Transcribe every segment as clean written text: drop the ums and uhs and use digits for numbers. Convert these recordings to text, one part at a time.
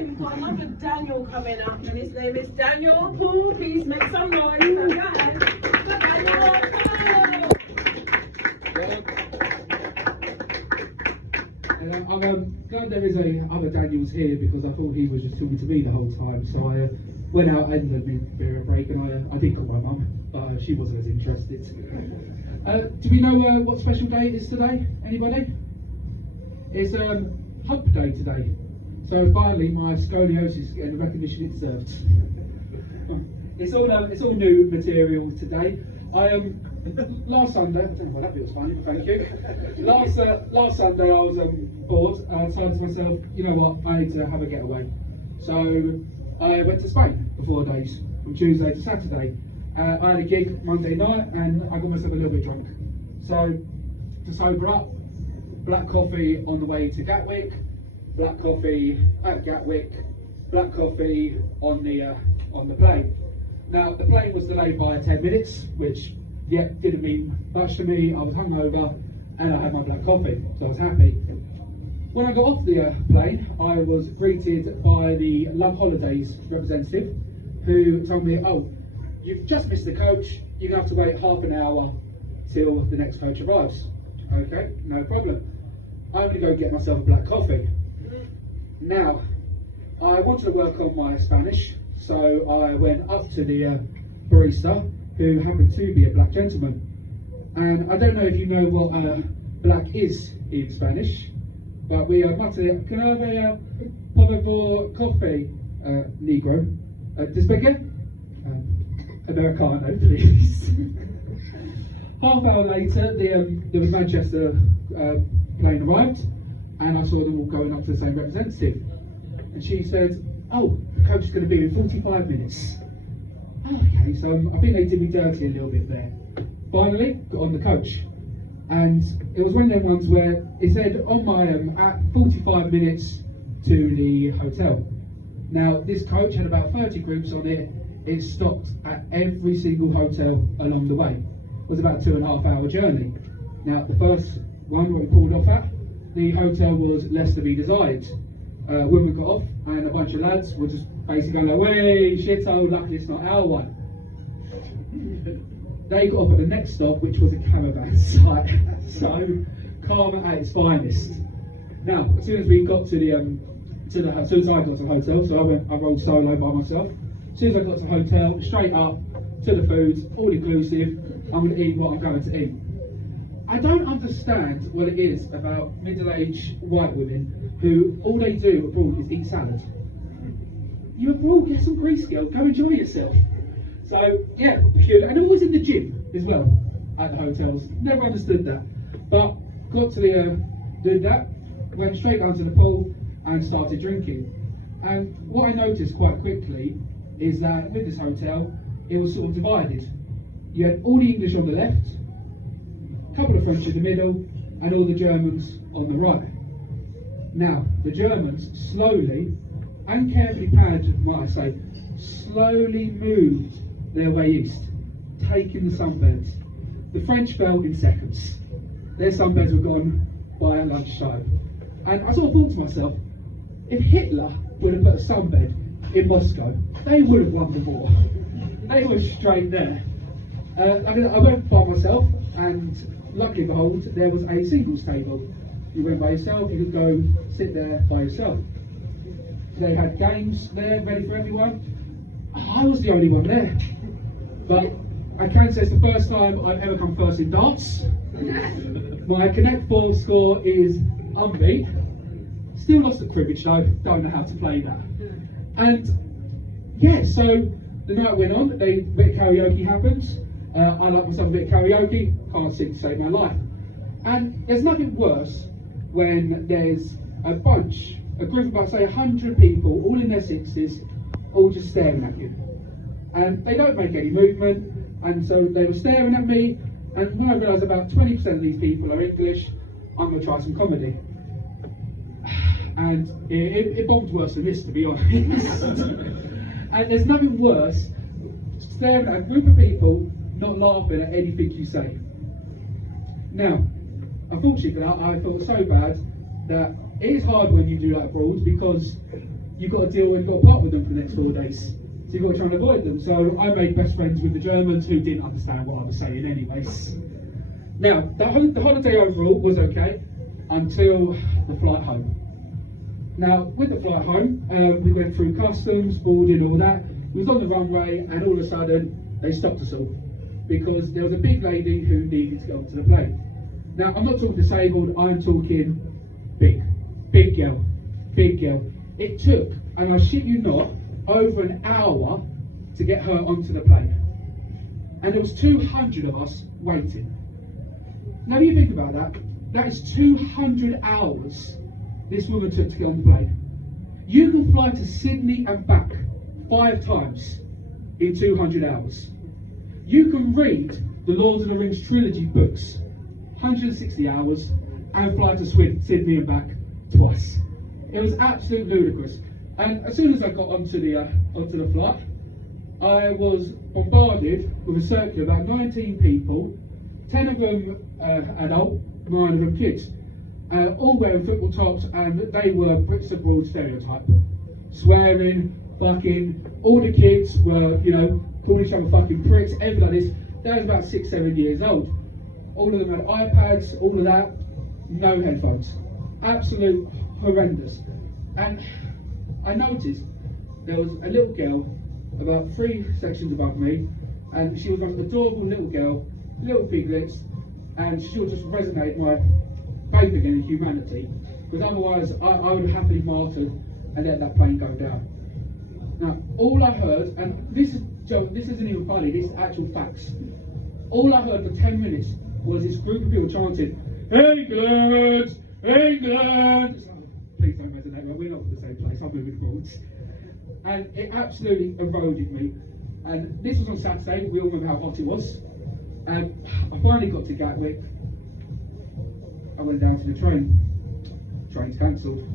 Okay, we've got another Daniel coming up, and his name is Daniel. Paul, please make some noise. Guys. Daniel. I'm glad there is other Daniels here because I thought he was just talking to me the whole time. So I went out and let me bear a break, and I did call my mum, but she wasn't as interested. Do we know what special day it is today? Anybody? It's Hump Day today. So finally, my scoliosis is getting the recognition it deserves. It's all new material today. Last Sunday, I don't know why that bit was funny, but thank you. Last Sunday I was bored and I decided to myself, you know what, I need to have a getaway. So I went to Spain for 4 days, from Tuesday to Saturday. I had a gig Monday night and I got myself a little bit drunk. So to sober up, black coffee on the way to Gatwick, black coffee at Gatwick, black coffee on the plane. Now the plane was delayed by 10 minutes, which didn't mean much to me. I was hungover and I had my black coffee, so I was happy. When I got off the plane, I was greeted by the Love Holidays representative who told me, oh, you've just missed the coach, you're going to have to wait half an hour till the next coach arrives. Okay, no problem. I'm going to go get myself a black coffee. Now, I wanted to work on my Spanish, so I went up to the barista, who happened to be a black gentleman. And I don't know if you know what black is in Spanish, but we muttered, can I have a por favor coffee, negro? Despegue? Americano, please. Half hour later, the Manchester plane arrived, and I saw them all going up to the same representative. And she said, oh, the coach is going to be in 45 minutes. Okay, so I think they did me dirty a little bit there. Finally, got on the coach. And it was one of them ones where it said on my at 45 minutes to the hotel. Now, this coach had about 30 groups on it. It stopped at every single hotel along the way. It was about a 2.5 hour journey. Now, the first one where we pulled off at, the hotel was less to be desired. When we got off, and a bunch of lads were just basically going like, "Way, shithole, luckily it's not our one." They got off at the next stop, which was a caravan site, so calm at its finest. Now, as soon as we got to as soon as I got to the hotel, so I rolled solo by myself. As soon as I got to the hotel, straight up to the food, all inclusive. I'm going to eat what I'm going to eat. I don't understand what it is about middle-aged white women who all they do abroad is eat salad. You abroad, get some grease, girl, go enjoy yourself. So yeah, peculiar. And always in the gym as well at the hotels. Never understood that. But got to did that, went straight down to the pool and started drinking. And what I noticed quite quickly is that with this hotel, it was sort of divided. You had all the English on the left, a couple of French in the middle, and all the Germans on the right. Now, the Germans slowly and carefully planned, might I say, slowly moved their way east, taking the sunbeds. The French fell in seconds. Their sunbeds were gone by lunchtime. And I sort of thought to myself, if Hitler would have put a sunbed in Moscow, they would have won the war. They were straight there. I went by myself, and luckily behold, there was a singles table. You went by yourself, you could go sit there by yourself. They had games there ready for everyone. I was the only one there. But I can say it's the first time I've ever come first in darts. My Connect 4 score is unbeat. Still lost at cribbage though, don't know how to play that. And yeah, so the night went on, a bit of karaoke happened. I like myself a bit of karaoke, can't sing to save my life. And there's nothing worse when there's a group of about say 100 people, all in their 60s, all just staring at you. And they don't make any movement, and so they were staring at me, and when I realised about 20% of these people are English, I'm going to try some comedy. And it bombed worse than this, to be honest. And there's nothing worse, staring at a group of people, not laughing at anything you say. Now, unfortunately for that, I felt so bad that it is hard when you do like abroad because you've got to deal and got to part with them for the next 4 days. So you've got to try and avoid them. So I made best friends with the Germans who didn't understand what I was saying anyways. Now, the holiday overall was okay until the flight home. Now, with the flight home, we went through customs, boarding, all that. We was on the runway, and all of a sudden, they stopped us all because there was a big lady who needed to get onto the plane. Now, I'm not talking disabled, I'm talking big girl. It took, and I shit you not, over an hour to get her onto the plane. And there was 200 of us waiting. Now you think about that, that is 200 hours this woman took to get on the plane. You can fly to Sydney and back 5 times in 200 hours. You can read the Lord of the Rings trilogy books, 160 hours, and fly to Sydney and back twice. It was absolutely ludicrous. And as soon as I got onto the flight, I was bombarded with a circle of about 19 people, 10 of them adult, 9 of them kids, all wearing football tops, and they were Brits abroad stereotype. Swearing, fucking, all the kids were, you know, calling each other fucking pricks, everything like this. They was about 6-7 years old. All of them had iPads, all of that, no headphones. Absolute horrendous. And I noticed there was a little girl about 3 sections above me, and she was like an adorable little girl, little piglets, and she would just resonate my faith again in humanity, because otherwise I would have happily martyred and let that plane go down. Now, all I heard, and this isn't even funny, this is actual facts. All I heard for 10 minutes was this group of people chanting, "England! England!" Please don't resonate, right? We're not from the same place, I'm moving forwards. And it absolutely eroded me. And this was on Saturday, we all remember how hot it was. And I finally got to Gatwick. I went down to the train. Train's cancelled.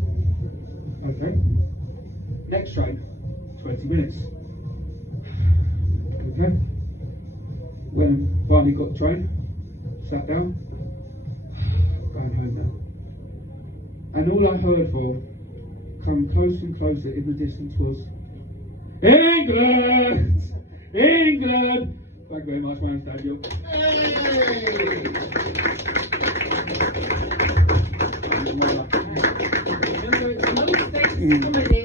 Okay. Next train, 20 minutes. Okay. When I finally got the train, sat down, going home now. And all I heard for, coming closer and closer in the distance, was England! England! Thank you very much, my name's Daniel. Remember, no states coming in.